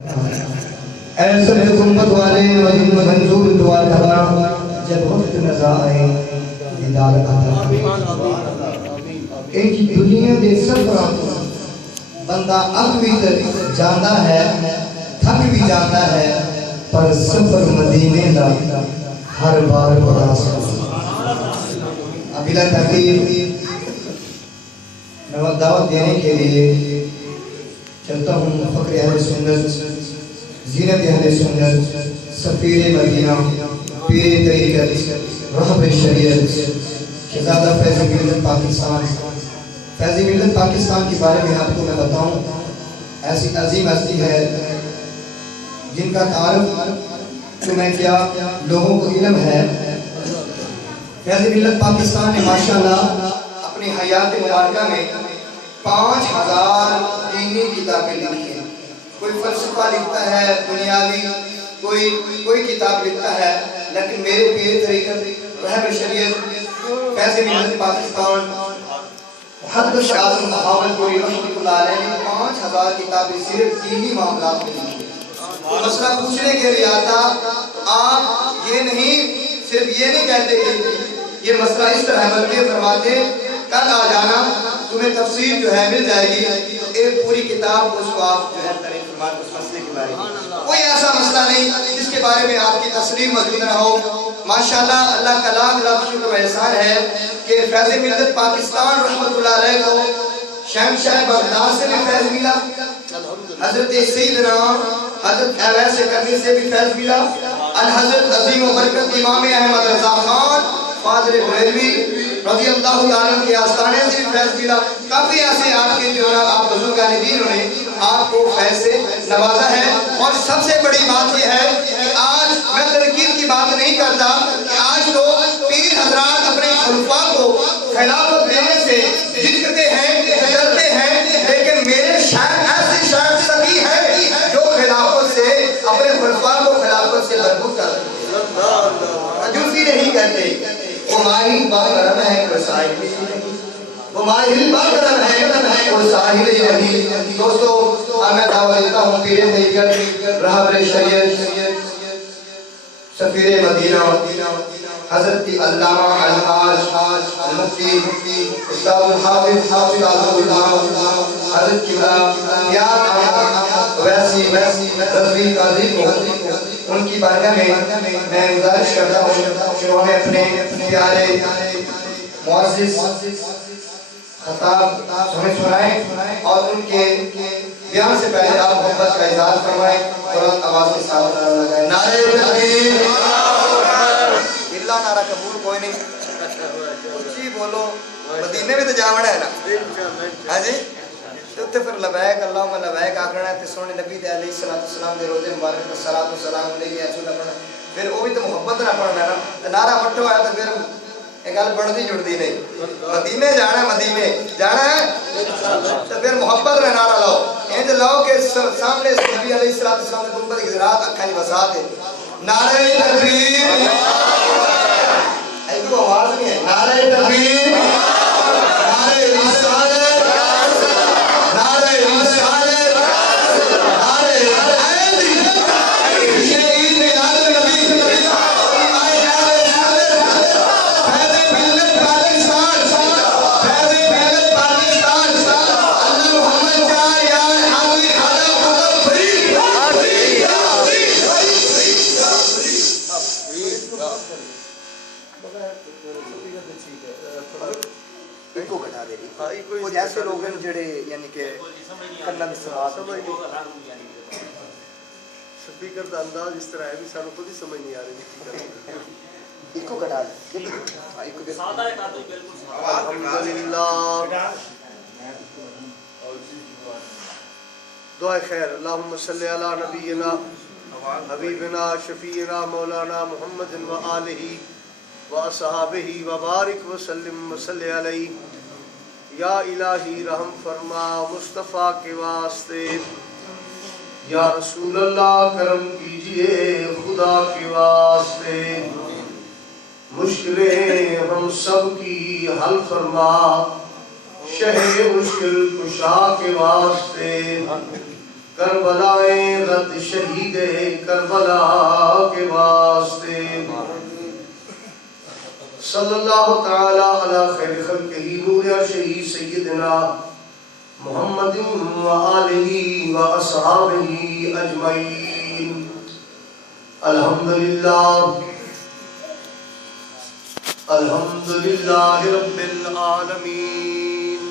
ایسے حکومت والے منظور دعا دبا جب وقت نظر آئے دیدار عطا ایک دنیا دے سفر بندہ اب بھی جانا ہے تھک بھی جانا ہے پر سفر مدینے دا ہر بار بڑا اب بلا تحقیق میں دعوت دینے کے لیے چلتا ہوں فقر اہل سنت زینت اہل سنت سفیر مدینہ پیر طریقت رہب شریعت شہزادہ فیض ملت پاکستان فیض ملت پاکستان کے بارے میں آپ کو میں بتاؤں ایسی عظیم ہستی ہے جن کا تعارف تو میں کیا لوگوں کو علم ہے فیض ملت پاکستان نے ماشاءاللہ اپنی حیات مبارکہ میں 5000 دینی کتابیں لکھی ہیں کوئی فلسفہ لکھتا ہے دنیاوی کوئی کتاب لکھتا ہے لیکن میرے پیر طریقت رہب شریعت فیض ملت پاکستان محدث اعظم بہاولپوری رحمۃ اللہ علیہ نے 5000 کتابیں صرف دینی معاملات میں لکھی ہیں مسئلہ پوچھنے کے لیے آتا آپ یہ نہیں صرف یہ نہیں کہتے کہ یہ مسئلہ اس طرح بلکہ فرماتے کل آ جانا تمہیں تفسیر جو ہے مل جائے گی ایک پوری کتاب اس کو آپ جو ہے تاریخ فرماتے اس مسئلے کے بارے میں کوئی ایسا مسئلہ نہیں جس کے بارے میں آپ کی تصریح موجود نہ ہو ماشاءاللہ اللہ کا لاکھ لاکھ شکر و احسان ہے کہ فیض ملت پاکستان رحمۃ اللہ علیہ کو شہنشاہ بغداد سے بھی فیض ملا حضرت سیدنا حضرت اویس کرنی سے بھی فیض ملا الحضرت عظیم و برکت امام احمد رضا خان فاضل بریلوی رضی اللہ تعالیٰ کے آستانے سے بھی فیض ملا کافی ایسے آپ کے جو آپ بزرگان دینوں نے آپ کو فیض سے نوازا ہے اور سب سے بڑی بات یہ ہے کہ آج میں تنقید کی بات نہیں کرتا کہ آج تو پیر حضرات اپنے خلفاء کو خلافت دینے سے جھجکتے ہیں ڈرتے ہیں لیکن میرے شاعر ایسے شاعر سبھی ہیں جو خلافت سے اپنے خلفاء کو خلافت سے برخود کرتے ہیں عجوزی نہیں کرتے وہ ماہر باکرم ہے کوئی ساحل نہیں وہ ماہر باکرم ہے کوئی ساحل نہیں دوستو میں دعویٰ دیتا ہوں پیر طریقت رہب شریعت سفیر مدینہ حضرت علامہ الحاج المفتی استاد الحافظ حافظ اعظم اللہ حضرت کبلا یاد ویسی رضوی قاضی کو ان کی بارگاہ میں گزارش کرتا ہوں کہ انہوں نے اپنے پیارے معزز خطاب سنائیں اور ان کے بیان سے پہلے آپ محبت کا اظہار فرمائیں اور آواز کے ساتھ لگائیں نعرہ تکبیر اللہ نعرہ قبول کوئی نہیں اچھی بولو مدینے میں تو جاونا ہے نا ہاں جی تو پھر لبیک اللہم لبیک آکھنا ہے تے سونے نبی دے علیہ السلام دے روزے مبارک کا صلاۃ و سلام علیہ رسول اللہ پھر وہ بھی تو محبت نہ پڑھنا ہے نا نعرہ پٹھو آیا تو پھر ایک گل بڑھتی جڑتی نہیں مدینے جانا ہے مدینے جانا ہے تو پھر محبت میں نعرہ لاؤ انج لاؤ کہ سامنے نبی علیہ السلام نے گنبد کی زراعت اکھاں دی وسعت ہے نعرہ تکبیر ایک کو آواز نہیں ہے نعرہ تکبیر نعرہ رسالت نعرہ رسالت نعرہ حیدری یہ عید میلاد النبی ایسے لوگ ہیں جڑے یعنی کہ کنن سماعت سپیکر دا انداز اس طرح ہے بھی سانو خود ہی سمجھ نہیں آ رہی ایک کو کٹا دے سادہ ہے تو بالکل الحمدللہ دعا خیر اللہم صلی علی نبینا حبیبنا شفیعنا مولانا محمد و آلہ و اصحابہ و بارک وسلم وصلی علیہ یا الہی رحم فرما مصطفیٰ کے واسطے یا رسول اللہ کرم کیجئے خدا کے واسطے مشکلیں ہم سب کی حل فرما شہ مشکل کشا کے واسطے کربلائے درد شہید کربلا کے واسطے صلی اللہ تعالی علی خیر خلقہ نور عرشہ سیدنا محمد و آلہ و اصحابہ اجمعین. الحمدللہ الحمدللہ رب العالمین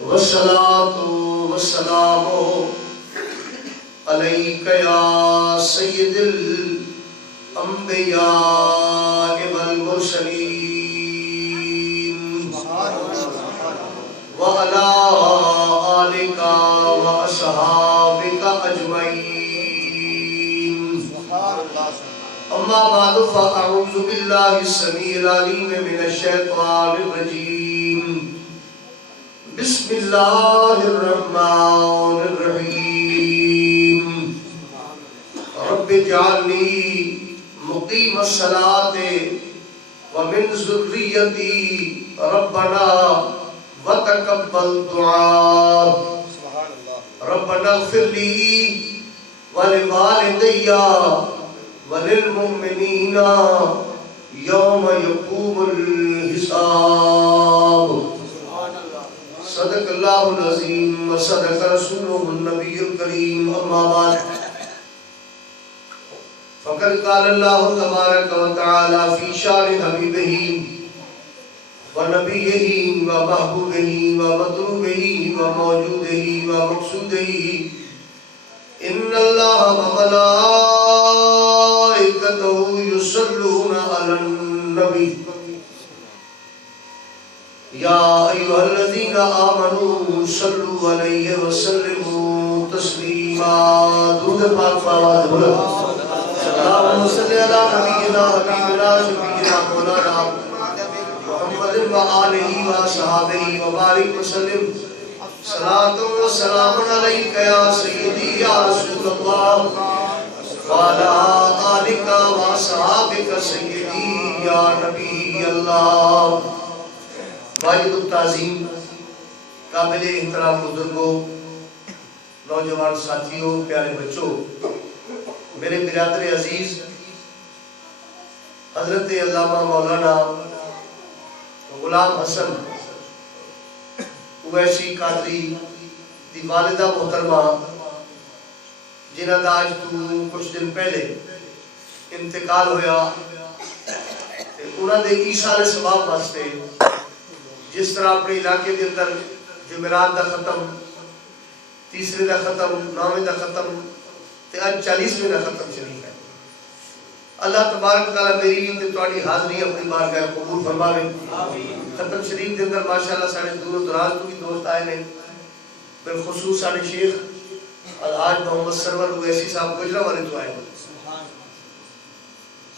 والصلاة والسلام علیک یا سید الانبیاء والمرسلین وعلی آلک واصحابک اجمعین. اما بعد فاعوذ باللہ السمیع العلیم من الشیطان الرجیم. بسم اللہ الرحمن الرحیم. رب اجعلنی مقیم الصلاة ومن ذریتی ربنا وتقبل دعاء. ربنا اغفر لی ولوالدی وللمؤمنین یوم یقوم الحساب. صدق اللہ العظیم و صدق رسولہ النبی الکریم. اما بعد فقد قال اللہ تبارک و تعالی فی شان حبیبہ و نبیہ و محبوبہ و مطلوبہ و موجودہ و مقصودہ ان اللہ و ملائکتہ یصلون علی النبی یا ایھا الذین آمنوا صلوا علیہ وسلموا تسلیما. درود پاک فاواد بلند. اللہم صلی علی نبینا حبیبنا شفیعنا مولانا محمد و آلہ و صحابہ و بارک وسلم. صلاۃ و سلام علیک یا سیدی یا رسول اللہ وعلی آلک و صحابک سیدی یا نبی اللہ. واجب التعظیم قابل احترام بزرگوں، نوجوان ساتھیوں، پیارے بچوں، میرے برادر عزیز حضرت علامہ مولانا غلام حسن اویسی قادری دی والدہ محترمہ جنہاں دا آج تو کچھ دن پہلے انتقال ہویا، انہاں دے ایثار ثواب واسطے جس طرح اپنے علاقے کے اندر جمعرات دا ختم، تیسرے دا ختم، نویں دا ختم تے آج 40ویں دا ختم شریف ہے. اللہ تبارک تعالیٰ میری تے تواڈی حاضری اپنی بارگاہ قبول فرماوے. ختم شریف کے اندر ماشاءاللہ سارے دور و دراز تو بھی دوست آئے نے، بالخصوص سارے شیخ الحاج محمد سرور اویسی صاحب گجرا والے تو آئے.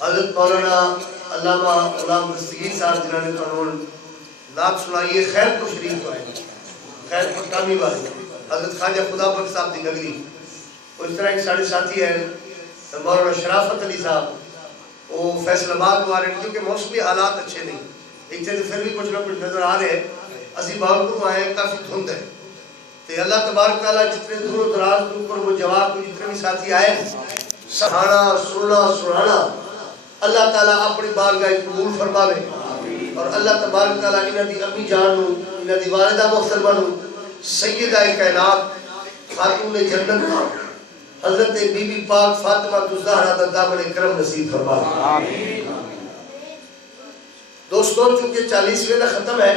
حضرت مولانا علامہ غلام دستگیر صاحب جنہوں نے قانون نعت سنائیے خیر کو شریف کو ہے، خیر پٹانی والے حضرت خواجہ خدا بخش صاحب دی نگری. اس طرح ایک ساڑھے ساتھی ہے مولانا شرافت علی صاحب، وہ فیصل آباد کو آ رہے ہیں کیونکہ موسمی حالات اچھے نہیں، ایک سے پھر بھی کچھ نہ کچھ نظر آ رہے ہیں. اسی باورپور کو آئے ہیں، کافی دھند ہے. تو اللہ تبارک تعالیٰ جتنے دور و دراز دور پر وہ جواب کو جتنے بھی ساتھی آئے سہانا سنانا اللہ تعالیٰ اپنی بارگاہ قبول فرماوے. اور اللہ تبارک تعالیٰ انہاں دی امی جان نو، انہاں دی والدہ محترمہ نو، سیدہ کائنات خاتون جنت حضرت بی بی پاک فاطمہ الزہرا دا دامن کرم نصیب فرمائے. دوستوں چونکہ 40ویں دا ختم ہے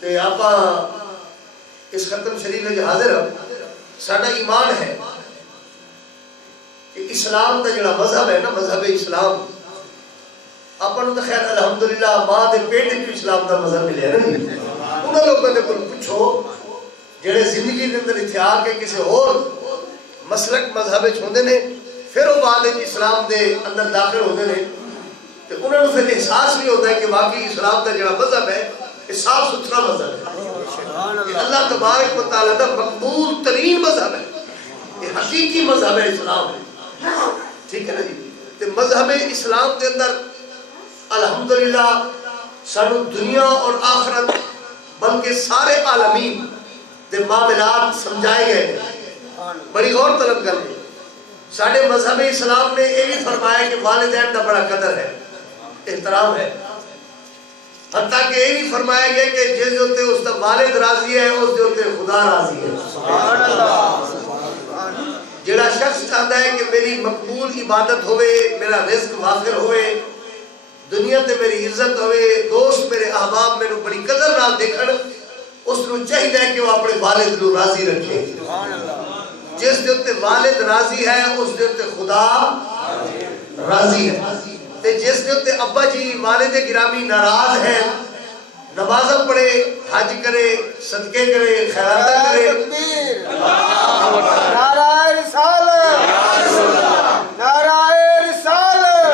تے آپا اس ختم شریف میں حاضر ہوں. ساڈا ایمان ہے کہ اسلام دا جڑا مذہب ہے نا، مذہب اسلام آپ تو خیر الحمدللہ ماں دے پیٹ وچ اسلام دا مذہب ملیا نا. انہاں لوگوں نے کول پوچھو جڑے زندگی دے اندر اتھے آ کے کسی اور مسلک مذہب وچ ہوندے نے، پھر وہ بعد اسلام دے اندر داخل ہوندے نے، تے انہاں نوں پھر احساس بھی ہوتا ہے کہ واقعی اسلام دا جڑا مذہب ہے یہ صاف ستھرا مذہب ہے، یہ اللہ تبارک و تعالیٰ دا مقبول ترین مذہب ہے، یہ حقیقی مذہب ہے اسلام. ٹھیک ہے نا جی. تے مذہب اسلام دے اندر الحمدللہ سانو دنیا اور آخرت بلکہ سارے عالمین دے معاملات سمجھائے گئے. بڑی غور طلب گل ہے. ساڈے مذہب اسلام نے یہ بھی فرمایا کہ والدین کا بڑا قدر ہے، احترام ہے. حتیٰ کہ یہ بھی فرمایا گیا کہ جس دے اوتے اس دا والد راضی ہے اس دے اوتے خدا راضی ہے. سبحان اللہ. جڑا شخص چاہتا ہے کہ میری مقبول عبادت ہوئے، میرا رزق وافر ہوئے، دنیا تے میری عزت ہوئے، دوست میرے احباب میرے بڑی قدر نال دیکھن، اس نو چاہیے کہ وہ اپنے والد نو راضی رکھے. جس دے اوتے والد راضی ہے اس دے اوتے خدا راضی ہے. تے جس دے اوتے ابا جی والد گرامی ناراض ہیں، نمازاں پڑھے، حج کرے، صدقے کرے، خیرات کرے، نعرہ رسالت، نعرہ رسالت،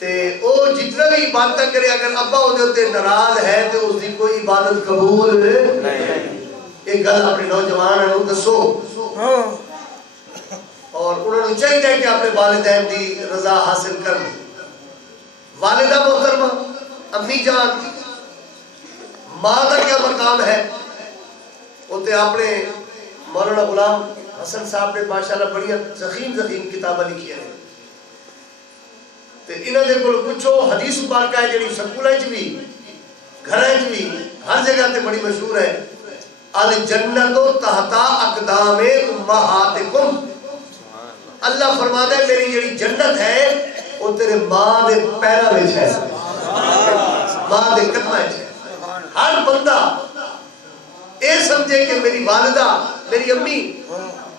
تے او جتنا بھی عبادت کرے، اگر ابا او دے اوتے ناراض ہے تو اس دی کوئی عبادت قبول نہیں. ایک گل اپنے نوجوان نوں دسو، اور انہوں نے چاہیے کہ اپنے والدین دی رضا حاصل کریں. والدہ محترمہ، امی جان، ماں کا کیا مقام ہے؟ اوتے اپنے مولانا غلام حسن صاحب نے ماشاءاللہ بڑی ضخیم کتاباں لکھی ہیں. تے انہاں دے کول پوچھو، حدیث مبارکہ ہے جڑی سکولاں وچ بھی، گھراں وچ بھی، ہر جگہ تے بڑی مشہور ہے، الجنت تحت اقدام امہاتکم. اللہ فرماتا ہے میری جڑی جنت ہے وہ تیرے ماں دے پیراں وچ ہے، ماں دے قدماں وچ ہے. ہر بندہ اے سمجھے کہ میری والدہ، میری امی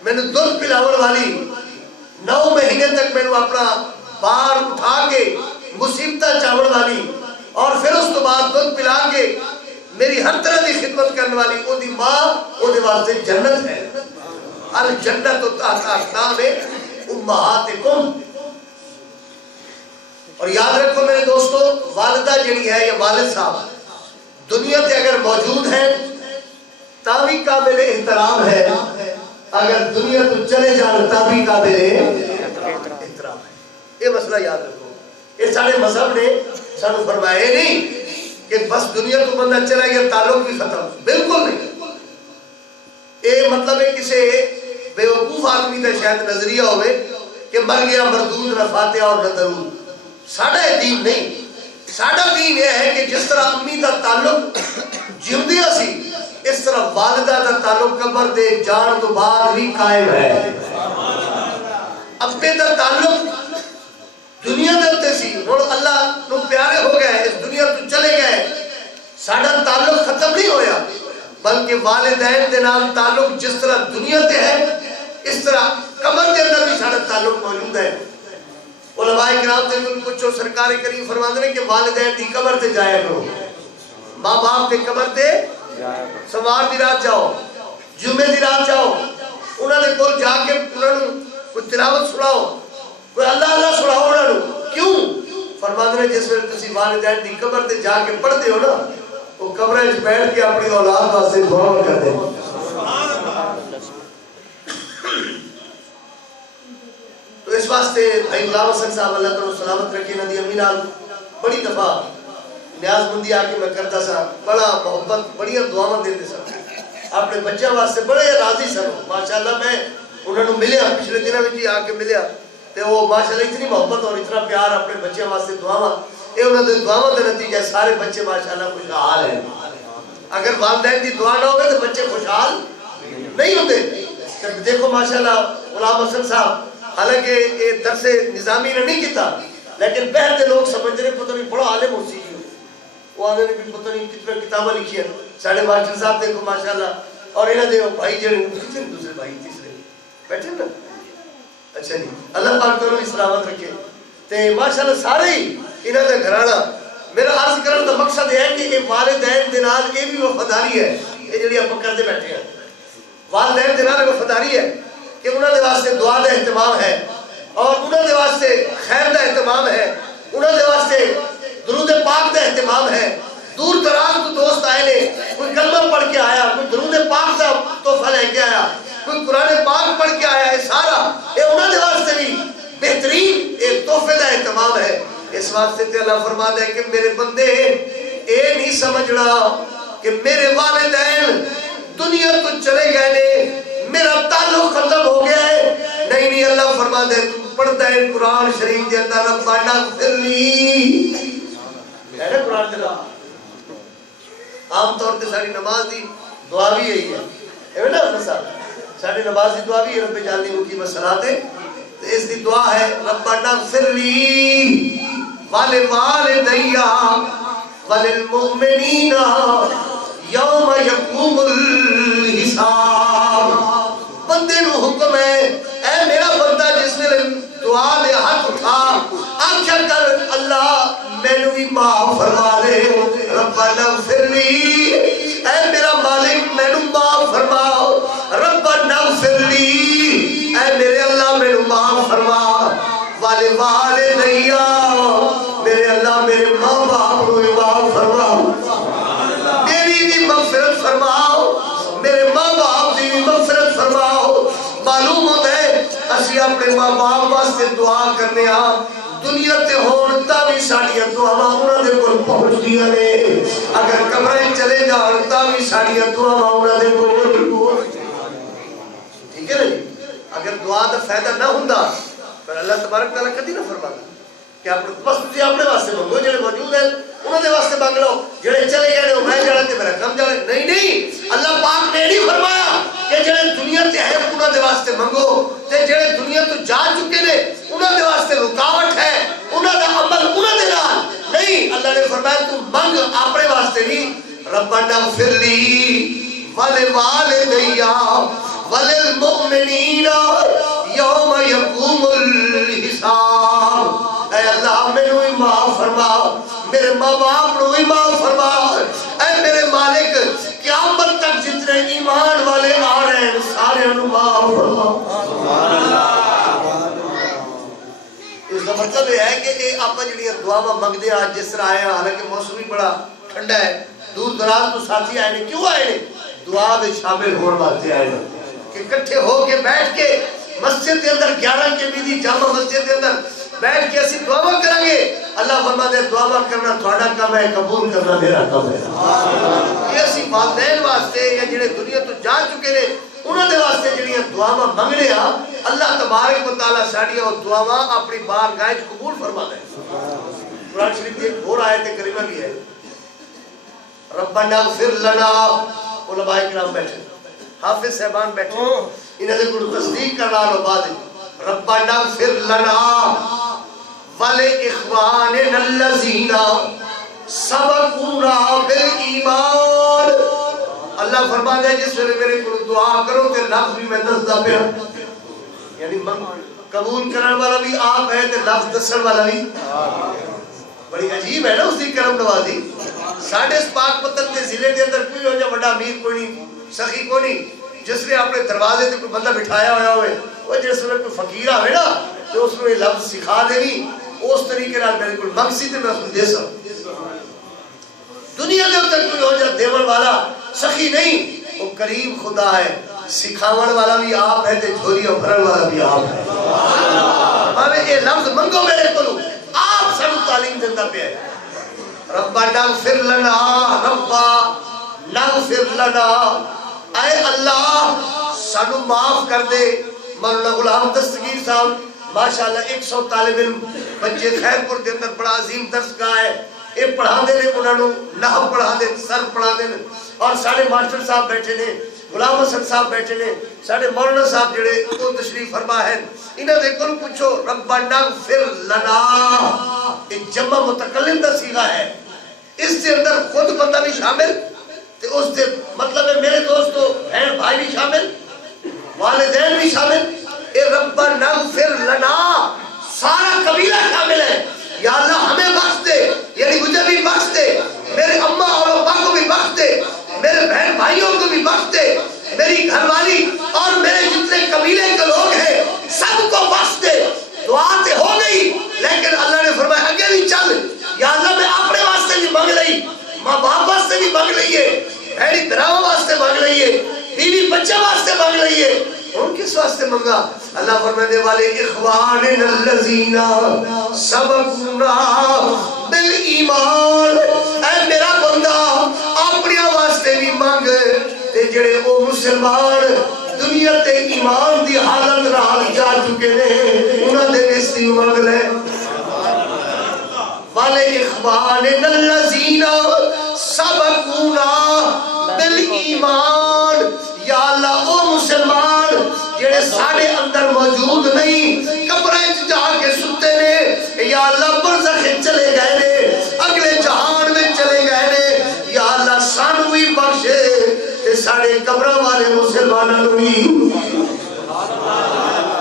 میں نے دودھ پلاون والی 9 مہینے تک میں نے اپنا بار اٹھا کے مصیبتہ چاون والی، اور پھر اس تو بعد دودھ پلا کے میری ہر طرح دی خدمت کرنے والی او دی ماں او دے واسطے جنت ہے. الجنت تحت اقدام امہاتکم. اور یاد رکھو میرے دوستو، والدہ جڑی ہے یا والد صاحب دنیا تے اگر موجود ہیں تابی قابل احترام ہے، اگر دنیا تو چلے جان تابی قابل احترام ہے. یہ مسئلہ یاد رکھو. یہ سارے مذہب نے سانو فرمایا نہیں کہ بس دنیا تو بندہ چلا گیا تعلق بھی ختم، بالکل نہیں. یہ مطلب ہے کسی بے وقوف آدمی کا شاید نظریہ ہوئے کہ مر گیا مردود نہ فاتحہ اور نہ درود. ساڑھا دین نہیں. ساڑھا دین یہ ہے کہ جس طرح امی دا تعلق جیوندیا سی، اس طرح والدہ دا تعلق قبر دے جان تو بعد بھی قائم ہے. اپنے دا تعلق دنیا دے سی، اور اللہ نو پیارے ہو گئے، اس دنیا تو چلے گئے، ساڑھا تعلق ختم نہیں ہویا، بلکہ والدین دے نال تعلق جس طرح دنیا تے ہے اس طرح قبر دے اندر بھی ساڑھا تعلق موجود ہے. علماء کرام تے پوچھو، سرکار کریم فرماتے ہیں کہ والدین دی قبر تے جایا کرو، ماں باپ دے قبر تے سوار دی رات جاؤ، جمعے دی رات جاؤ، انہاں دے کول جا کے انہاں نوں کوئی تلاوت سناؤ، کوئی اللہ اللہ سناؤ انہاں نوں. کیوں؟ فرماتے ہیں جس وقت تسی والدین دی قبر تے جا کے پڑھتے ہو نا، وہ قبریں وچ بیٹھ کے اپنی اولاد واسطے دعا کرتے ہیں. تو اس واسطے بھائی غلام حسن صاحب اللہ تعالیٰ سلامت رکھے، ندی امی نال بڑی دفعہ نیاز مندی آ کے میں کرتا سا، بڑا محبت، بڑی دعاواں دیتے سا، اپنے بچوں واسطے بڑے راضی سن. ماشاءاللہ میں انہوں نے ملیا پچھلے دنوں میں جی آ کے ملیا، تو وہ ماشاءاللہ اتنی محبت اور اتنا پیار اپنے بچوں واسطے دعاواں، یہ انہوں نے دعاواں دے نتیجہ سارے بچے ماشاءاللہ خوشحال ہیں. اگر والدین دی دعا نہ ہوئے تو بچے خوشحال نہیں ہوتے. دیکھو ماشاءاللہ غلام حسن صاحب حالانکہ یہ درس نظامی نے نہیں کیتا، لیکن بہر دے لوگ سمجھ رہے پتہ نہیں بڑا عالم ہو سی، وہ آنے نے بھی پتہ نہیں کتنا کتابیں لکھی ہیں. ساڑھے ماسٹر صاحب دیکھو ماشاءاللہ، اور انہاں دے بھائی جڑے کتنے دوسرے بھائی تیسرے بیٹھے نا، اچھا جی اللہ پاک تو بھی سلامت رکھے. تے ماشاءاللہ سارے ہی انہاں دا گھرانہ. میرا عرض کرنے کا مقصد ہے کہ یہ والدین دے نال یہ بھی وفاداری ہے، یہ جڑی آپ کرتے بیٹھے ہیں، والدین دے نال وفاداری ہے کہ انہاں دے واسطے دعا دا اہتمام ہے، اور انہاں دے واسطے خیر دا اہتمام ہے، انہاں دے واسطے درود پاک دا اہتمام ہے. دور دراز کو دوست آئے نے، کوئی کلمہ پڑھ کے آیا، کوئی درود پاک دا تحفہ لے کے آیا، کوئی قرآن پاک پڑھ کے آیا، یہ سارا یہ انہاں دے واسطے بھی بہترین ایک تحفے دا اہتمام ہے. اس واسطے تے اللہ فرماتا ہے کہ میرے بندے اے نہیں سمجھنا کہ میرے والدین دنیا تو چلے گئے نے، میرا فرماتا ہے تو پڑھتا ہے قرآن شریف کے اندر ربنا اغفر لی ہے نا قرآن کے اندر عام طور پہ ساری نماز دی دعا بھی یہی ہے نا اپنے ساتھ ساری نماز دی دعا بھی رب جعلنی مقیم الصلاۃ تو اس دی دعا ہے ربنا اغفر لی ولوالدی وللمؤمنین یوم یقوم الحساب بندے نو حکم ہے اے میرا بندہ جس نے دعا دے ہاتھ اٹھا آخیا کر اللہ مینوں بھی معاف فرما دے ربنا اغفر لی اے میرا مالک مینوں معاف فرما ربنا اغفر لی اے میرے اللہ مینوں معاف فرما والدی میرے اللہ میرے ماں باپ کو معاف فرما میری بھی مغفرت فرماؤ میرے ماں باپ کی بھی مغفرت فرماؤ معلوم ہوتا ہے اسی اپنے ماں باپ واسطے دعا کرنے ہاں دنیا تے ہون تا بھی ساڈیاں دعاواں انہاں دے کول پہنچدیاں نے اگر قبریں چلے جان تا بھی ساڈیاں دعاواں انہاں دے کول ٹھیک ہے نا جی اگر دعا دا فائدہ نہ ہوندا پر اللہ تبارک تعالیٰ کدی نہ فرماتا کہ بس تسی اپنے واسطے منگو جڑے موجود ہیں انہاں دے واسطے مانگ لو جڑے چلے گئے میں جانا تے میرا کم جانا نہیں اللہ پاک نے نہیں فرمایا کہ جڑے دنیا تے ہے انہاں دے واسطے منگو تے جڑے دنیا تو جا چکے نے انہاں دے واسطے رکاوٹ ہے انہاں دا عمل انہاں دے نال نہیں اللہ نے فرمایا تو منگ اپنے واسطے نہیں ربنا اغفر لی ولوالدی وللمؤمنین یوم یقوم الحساب اے اللہ مینوں بھی معاف فرما میرے ماں باپ کو بھی معاف فرما اے میرے مالک قیامت تک جتنے ایمان والے آ رہے ہیں سارے انہوں معاف فرما سبحان اللہ اس کا مطلب یہ ہے کہ آپ جڑی دعا منگ دے آج جس طرح آئے ہیں حالانکہ موسم بھی بڑا ٹھنڈا ہے دور دراز تو ساتھی آئے ہیں کیوں آئے ہیں دعا میں شامل ہونے واسطے آئے ہیں کہ اکٹھے ہو کے بیٹھ کے مسجد کے اندر 11 کے بیدی جامع مسجد کے اندر بیٹھ کے اسی دعا کریں گے اللہ فرماتے ہیں دعا کرنا تھوڑا کم ہے قبول کرنا میرا کم ہے یہ اسی والدین واسطے یا جڑے دنیا تو جا چکے نے انہوں نے واسطے جڑیاں دعاواں منگنے ہاں اللہ تبارک و تعالیٰ ساڈیاں دعاواں اپنی بارگاہ وچ قبول فرما دے قرآن شریف کی ایک اور آیت کریمہ بھی ہے ربنا اغفر لنا علماء کرام بیٹھے حافظ صاحبان بیٹھے انہوں نے کوئی تصدیق کرنا لو بعد ربنا اغفر لنا وَلِإِخْوَانِنَا الَّذِينَ سَبَقُونَا بِالْإِيمَانِ اللہ فرماتا ہے جس ویلے میرے کو دعا کرو کہ لفظ بھی میں دسدا پیا یعنی قبول کرنے والا بھی آپ ہے تے لفظ دسن والا بھی بڑی عجیب ہے نا اس دی کرم نوازی ساڈے اس پاک پتن دے ضلع دے اندر کوئی ہو جا بڑا امیر کوئی نہیں سخی کوئی نہیں جس نے اپنے دروازے تے کوئی بندہ بٹھایا ہوا ہوئے وہ جس ویلے کوئی فقیر آوے نا تو اس کو یہ لفظ سکھا دینی اس طریقے نال میرے کو مقصد میں اس کو دے سکتا دنیا کے اندر کوئی ہو جا دیون والا سخی نہیں وہ کریم خدا ہے سکھاون والا بھی آپ ہے تے جھولیاں بھرن والا بھی آپ ہے ہمیں یہ لفظ منگو میرے کو آپ سب تعلیم دیتا پہ ہے ربنا اغفر لنا ربنا اغفر لنا اے اللہ سانو معاف کر دے مولانا غلام دستگیر صاحب ماشاءاللہ 100 طالب علم بچے خیر پور دے اندر بڑا عظیم درس گاہ ہے یہ پڑھا دے نے انہوں نے نحو پڑھا دے سر پڑھا دے اور سارے ماسٹر صاحب بیٹھے نے غلام حسن صاحب بیٹھے نے سارے مولانا صاحب جڑے وہ تشریف فرما ہے انہوں نے کل پوچھو ربنا اغفر لنا ایک جمع متکلم دا صیغہ ہے اس کے اندر خود بندہ بھی شامل تے اس دے مطلب ہے میرے دوستو بہن بھائی بھی شامل والدین بھی شامل اے ربنا اغفر لنا سارا قبیلہ شامل ہے یا اللہ ہمیں بخش دے یعنی مجھے بھی بخش دے میرے اماں اور ابا کو بھی بخش دے میرے بہن بھائیوں کو بھی بخش دے میری گھر والی اور میرے جتنے قبیلے کے لوگ ہیں سب کو بخش دے دعا تے ہو گئی لیکن اللہ نے فرمایا آگے بھی چل یا اللہ میں اپنے واسطے بھی مانگ لئی ماں باپ واسطے بھی مانگ لئیے بھیڑی دراؤں واسطے مانگ لئیے بیوی بچہ واسطے مانگ لئیے ان کس واسطے منگا اللہ فرمانے والے اخواننا الذین سبقونا بالایمان اے میرا بندہ اپنے واسطے بھی مانگ تے جڑے او مسلمان دنیا تے ایمان دی حالت نال جا چکے نے مانگ لے والے اخواننا الذین سبقونا بالایمان یا اللہ او مسلمان جڑے ساڑے اندر موجود نہیں قبریں جا کے ستے نے یا اللہ برزخ چلے گئے نے اگلے جہان میں چلے گئے نے یا اللہ سانو بھی بخشے تے ساڑے قبروں والے مسلمانوں بھی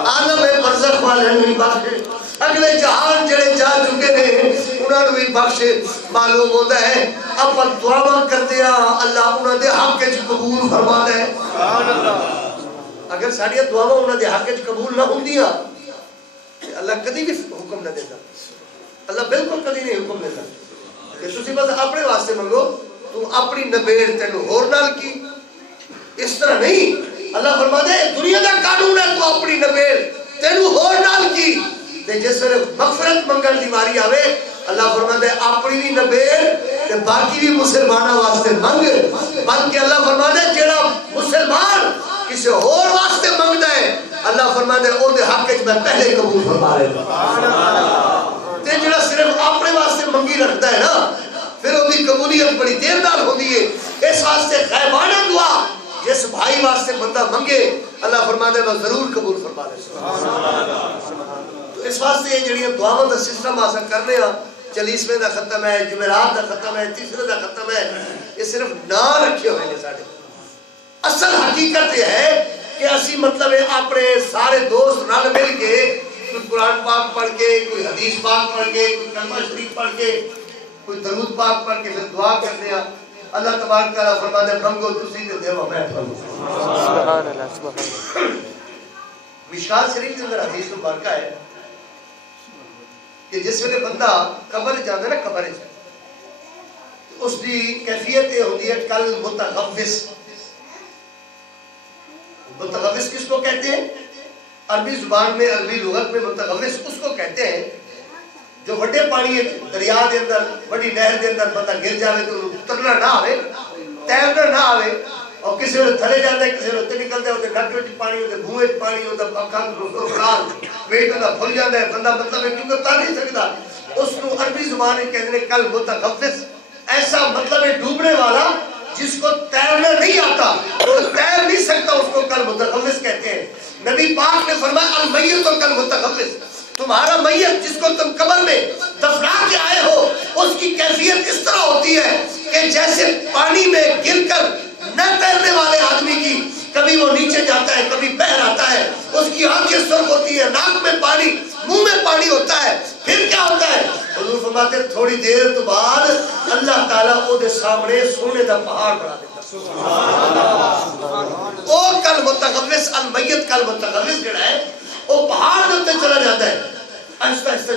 عالم برزخ والے بھی بخشے اگلے جہان جڑے جا چکے نے انہوں نے بھی بخشے معلوم ہوتا ہے اپن دعا کرتے ہیں اللہ انہوں نے حق کے قبول فرما دے اگر ساڑیاں دعاواں انہوں نے حق کے قبول نہ ہوں دیا اللہ کدی بھی حکم نہ دیتا اللہ بالکل کدی نہیں حکم دیتا کہ تسی بس اپنے واسطے منگو تو اپنی نبیڑ تینو ہور نال کی اس طرح نہیں اللہ فرما دے دنیا دا قانون ہے تو اپنی نبیڑ تینو ہور نال کی تے جس ویلے مغفرت منگن دی واری آوے اللہ فرماتا ہے اپنی بھی نبیڑ تے باقی بھی مسلمانوں واسطے منگ بلکہ اللہ فرماتا ہے جڑا مسلمان کسی اور واسطے منگتا ہے اللہ فرماتا ہے او دے حق وچ میں پہلے قبول فرما رہا تے جڑا صرف اپنے واسطے منگی رکھتا ہے نا پھر او دی قبولیت بڑی دیر نال ہوندی ہے اس واسطے غیبانہ دعا جس بھائی واسطے بندہ منگے اللہ فرماتا ہے میں ضرور قبول فرما دے اس واسطے یہ جڑیاں دعاواں دا سسٹم آسا کرنے ہاں 40ویں دا ختم ہے جمعرات دا ختم ہے 30ویں دا ختم ہے یہ صرف نہ رکھے ہوئے نے ساڑے اصل حقیقت یہ ہے کہ اسی مطلب اپنے سارے دوست رل مل کے کوئی قرآن پاک پڑھ کے کوئی حدیث پاک پڑھ کے کوئی کلمہ شریف پڑھ کے کوئی درود پاک پڑھ کے پھر دعا کرتے ہیں اللہ تبارک تعالیٰ فرماتے ہیں منگو تسی تے دیو میں فرمو سبحان اللہ سبحان اللہ مشکات شریف کے اندر حدیث مبارکہ ہے کہ جس ویلے بندہ قبر جاندے نا قبر اس دی کیفیت یہ ہوتی ہے کل متغوث متغوث کس کو کہتے ہیں عربی زبان میں عربی لغت میں متغوث اس کو کہتے ہیں جو بڑے پانی دریا دے اندر بڑی نہر دے اندر بندہ گر جاوے تو اترنا نہ آوے تیرنا نہ آوے اور کسی وقت تھلے جاتا ہے کسی وقت نکلتا ہے نک وچ پانی ہوتا ہے منہ وچ پانی ہوتا ہے اکھاں خرال پیٹ ہوتا پھل جاتا ہے بندہ مطلب ہے کیونکہ تر نہیں سکتا اس کو عربی زبان میں کہتے ہیں کل متغوث ایسا مطلب ہے ڈوبنے والا جس کو تیرنا نہیں آتا وہ تیر نہیں سکتا اس کو کل متغوث کہتے ہیں نبی پاک نے فرمایا المیت کل متغوث تمہارا میت جس کو تم قبر میں دفنا کے آئے ہو اس کی کیفیت اس طرح ہوتی ہے کہ جیسے پانی میں گر کر نہ تیرنے والے آدمی کی کبھی وہ نیچے جاتا ہے کبھی بہر آتا ہے اس کی آنکھیں سرخ ہوتی ہے ناک میں پانی منہ میں پانی ہوتا ہے پھر کیا ہوتا ہے حضور فرماتے ہیں تھوڑی دیر تو بعد اللہ تعالیٰ او دے سامنے سونے دا پہاڑ بنا دیتا او کل متغوث المیت کل متغوث جڑا ہے وہ پہاڑ دے تے چلا جاتا ہے آہستہ آہستہ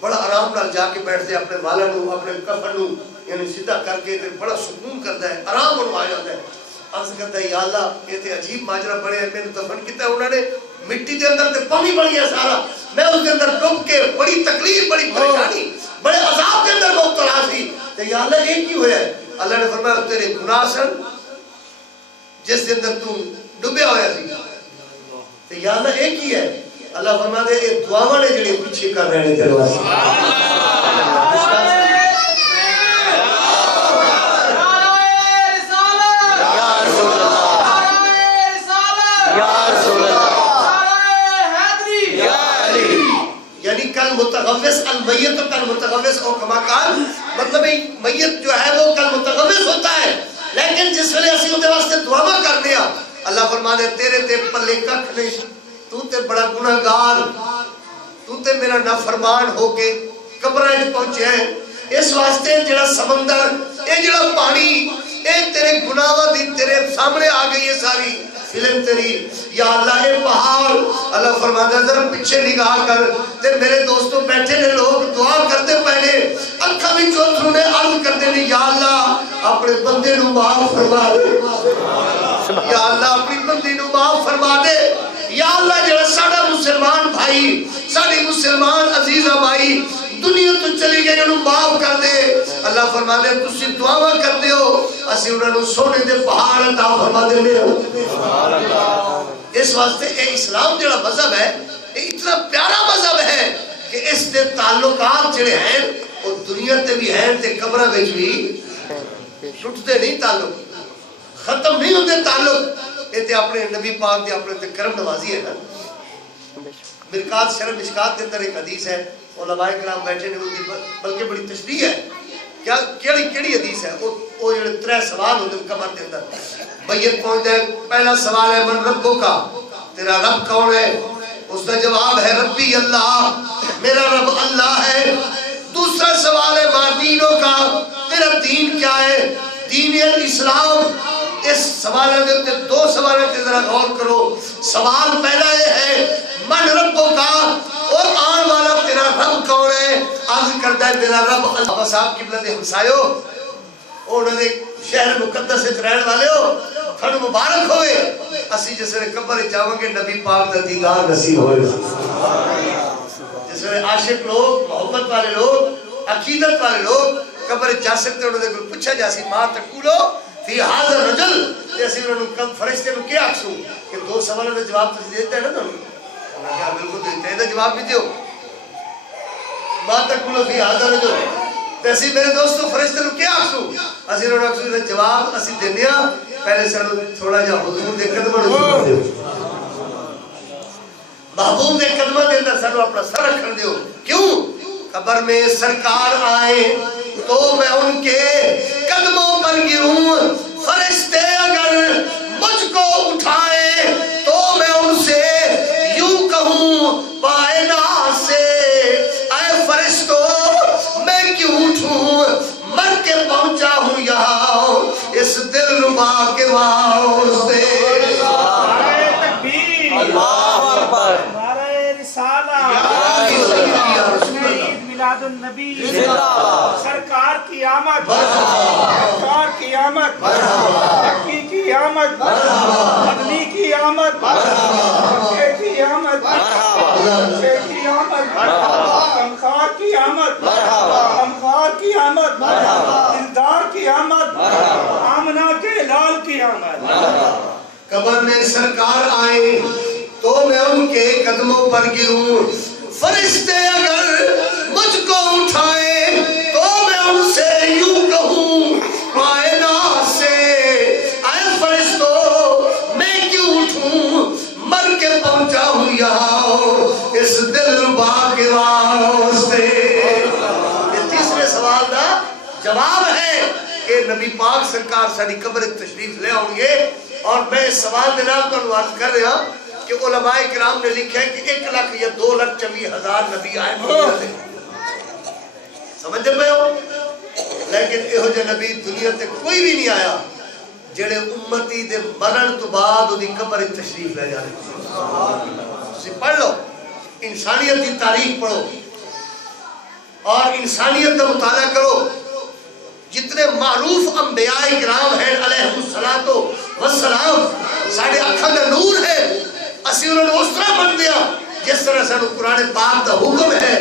بڑا آرام نال جا کے بیٹھتے اپنے مالا نو اپنے کفن نو یعنی سیدھا کر کے بڑا سکون کرتا ہے آرام انہوں آ جاتا ہے عرض کرتا ہے یا اللہ یہ تے عجیب ماجرا بڑے ہیں میں نے دفن کیتا ہے انہوں نے مٹی دے اندر تے پانی بڑھ گیا سارا میں اس کے اندر ڈوب کے بڑی تکلیف بڑی پریشانی بڑے عذاب کے اندر مبتلا تھی تے یا اللہ یہ کیوں ہے اللہ نے فرمایا تیرے گناہ سن جس کے اندر تو ڈوبیا ہویا تھی تے یا اللہ ایک ہی ہے اللہ فرماتے ہیں یہ دعاواں نے جڑے پیچھے کر رہے ہیں تیرے واسطے یعنی کل متغوث المیت کل متغوث اور کما کال مطلب میت جو ہے وہ کل متغوث ہوتا ہے لیکن جس ویلے اسی اودے واسطے دعاواں کرنے ہاں اللہ فرماتے ہیں تیرے تے پلے ککھ نہیں تو تے بڑا گناہگار تو تے میرا نافرمان ہو کے قبریں پہنچے ہیں اس واسطے جڑا سمندر اے جڑا پانی اے تیرے گناہاں دی تیرے سامنے آ گئی ہے ساری فلم تیری یا اللہ اے پہاڑ اللہ فرماتا ہے ذرا پیچھے نگاہ کر تے میرے دوستوں بیٹھے نے لوگ دعا کرتے پہلے اکھاں وچوں تھرو نے عرض کرتے نے یا اللہ اپنے بندے نو معاف فرما دے یا اللہ اپنی بندی نو معاف فرما دے یا اللہ جڑا ساڈا مسلمان بھائی ساڈی مسلمان عزیزہ بھائی دنیا تو چلی گئی انہوں معاف کر دے اللہ فرما دے تسی دعاواں کر دے ہو اسی انہوں سونے دے پہاڑ عطا فرما دے لے اس واسطے اے اسلام جڑا مذہب ہے اے اتنا پیارا مذہب ہے کہ اس دے تعلقات جڑے ہیں وہ دنیا تے بھی ہیں تے قبر وچ بھی ٹوٹتے نہیں، تعلق ختم نہیں ہوتے تعلق. یہ تے اپنے نبی پاک دے اپنے تے کرم نوازی ہے نا. مرکات شرح مشکات کے اندر ایک حدیث ہے، علماء کرام بیٹھے نے، بلکہ بڑی تشریح ہے. کیا کیڑی حدیث ہے؟ وہ جڑے 3 سوال ہوتے ہیں قبر کے اندر. میت پہنچتا ہے، پہلا سوال ہے من ربو کا، تیرا رب کون ہے؟ اس کا جواب ہے ربی اللہ، میرا رب اللہ ہے. دوسرا سوال ہے ما دینوں کا، تیرا دین کیا ہے؟ دین الاسلام. اس سوال کے اندر 2 سوالوں کے ذرا غور کرو. سوال پہلا یہ ہے من ربو کا، اور آن والا تیرا رب کون ہے؟ عرض کرتا ہے میرا رب اللہ. صاحب قبلہ دے ہمسایو، انہوں نے شہر مقدس وچ رہن والے ہو، تھانوں مبارک ہوئے. اسی جس ویلے قبر جاواں گے نبی پاک دا دیدار نصیب ہوئے گا. جس ویلے عاشق لوگ، محبت والے لوگ، عقیدت والے لوگ قبر جا سکتے، انہوں نے کوئی پوچھا جاسی ما تقولو فی ھذا الرجل، تے اسی انہوں نے فرشتے نوں کیا آکھسوں کہ 2 سوالوں دا جواب تسی دیتا ہے نا تانوں. انہوں نے کہا بالکل دیتا ہے، دا جواب بھی دیو. ما تقولو فی ھذا الرجل، تے اسی میرے دوستو فرشتے نوں کیا آکھسوں؟ اسی انہوں نے آکھسوں دا جواب اسی دینے ہاں، پہلے سانوں تھوڑا جہا حضور دے قدماں نوں دیو، محبوب دے قدماں دے اندر سانوں اپنا سر رکھن دیو. کیوں؟ قبر میں سرکار آئے تو میں ان کے قدموں پر گروں، فرشتے اگر مجھ کو اٹھائے تو میں ان سے یوں کہوں پائے ناز سے، اے فرشتو میں کیوں اٹھوں، مر کے پہنچا ہوں یہاں اس دل ربا کے واسطے. نعرہ تکبیر، اللہ اکبر، نعرہ رسالہ، عید میلاد النبی، سرکار کی آمد، سرکار کی آمد، مکی کی آمد، مدنی کی آمد، مکے کی آمد، مکے کی آمد، غمخوار کی آمد، غمخوار کی آمد، دلدار کی آمد، آمنہ کے لال کی آمد. قبر میں سرکار آئے تو میں ان کے قدموں پر گروں، فرشتے اگر مجھ کو اٹھائے تو میں ان سے یوں کہوں پائے ناز سے، اے فرشتو میں کیوں اٹھوں، مر کے پہنچا ہوں یہاں اس دل ربا کے واسطے. یہ تیسرے سوال دا جواب ہے کہ نبی پاک سرکار ساری قبر تشریف لے آؤں گے. اور میں اس سوال دے نام کو عرض کر رہا کہ علماء کرام نے لکھا ہے کہ 1 لاکھ یا 2,24,000 نبی آئے دنیا تے. سمجھ پے ہو؟ لیکن ایہو جے نبی دنیا تے کوئی بھی نہیں آیا جڑے امتی دے مرن تو بعد اودی قبر تشریف لے جانے. تسی پڑھ لو، انسانیت دی تاریخ پڑھو اور انسانیت کا مطالعہ کرو. جتنے معروف انبیاء کرام ہیں علیہ السلام، ساڑھے اکھاں دا نور ہے. اسی انہوں نے اس طرح من دیا جس طرح سانو قرآن پاک دا حکم ہے.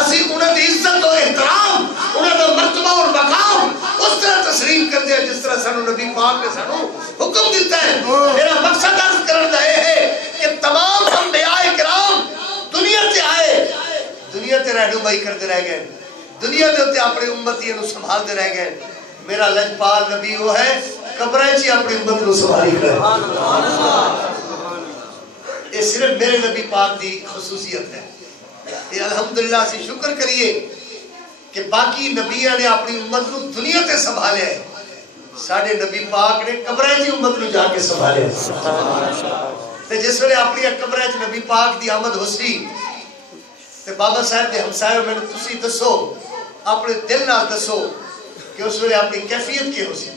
اسی انہوں نے عزت و احترام، انہوں نے مرتبہ اور مقام اس طرح تسلیم کر دیا جس طرح سانو نبی پاک نے سانو حکم دیتا ہے. میرا مقصد عرض کرنا ہے کہ تمام انبیاء کرام دنیا تے آئے، دنیا تے رہنمائی کرتے رہ گئے، دنیا دے ہوتے اپنی امتی نو سنبھال دے رہ گئے. میرا لجپال نبی وہ ہے قبریں چی اپنی امت نو سنبھالی کرے. یہ صرف میرے نبی پاک دی خصوصیت ہے. یہ الحمدللہ اسی شکر کریے کہ باقی نبیاں نے اپنی امت نو دنیا تے سنبھالیا ہے، ساڈے نبی پاک نے قبریں چی امت نو جا کے سنبھالیا. تے جس ویلے اپنی قبریں چ نبی پاک دی آمد ہو سی تے بابا صاحب دے ہمسایوں میں تسی دسو، اپنے دل نال دسو کہ اس ویلے اپنی کیفیت کی ہو سی.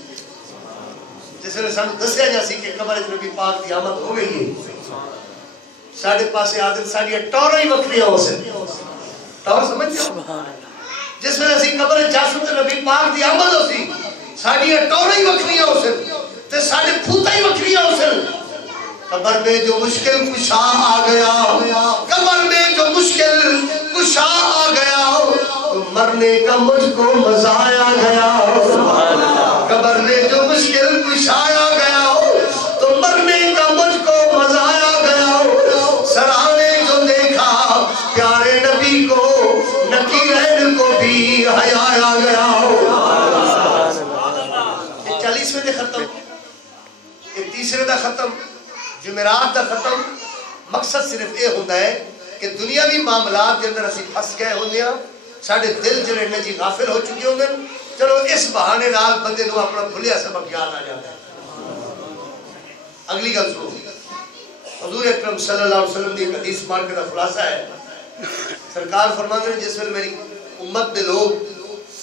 جس ویلے سانو دسیا جا سی کہ قبر نبی پاک دی آمد ہو گئی ہے، ساڑھے پاسے آدھر ساڑھے ٹورا ہی وکریاں ہو سکتے. ٹور سمجھ جاؤ، جس ویلے اسی قبر جاسو تے نبی پاک دی آمد ہو سی، ساڑھے ٹورا ہی وکریاں ہو سکتے تے ساڑھے پھوتا ہی وکریاں ہو سکتے. قبر میں جو مشکل کشا آ گیا، قبر میں جو مشکل کشا آ گیا، تو مرنے کا مجھ کو مزہ آ گیا. قبر میں جو مشکل کشا آ گیا تو مرنے کا مجھ کو مزہ آ گیا. سرانے جو دیکھا پیارے نبی کو تیسرے دا ختم جمعرات دا ختم مقصد صرف یہ ہوتا ہے کہ دنیاوی معاملات کے اندر اسی پھس گئے ہوندے ہاں ساڈے دل جڑے نے جی غافل ہو چکے ہوندے چلو اس بہانے نال بندے نو اپنا بھولیا سبق یاد آ جاتا ہے اگلی گل سنو حضور اکرم صلی اللہ علیہ وسلم دی ایک حدیث مبارکہ کا خلاصہ ہے سرکار فرماتے ہیں جس ویلے میری امت دے لوگ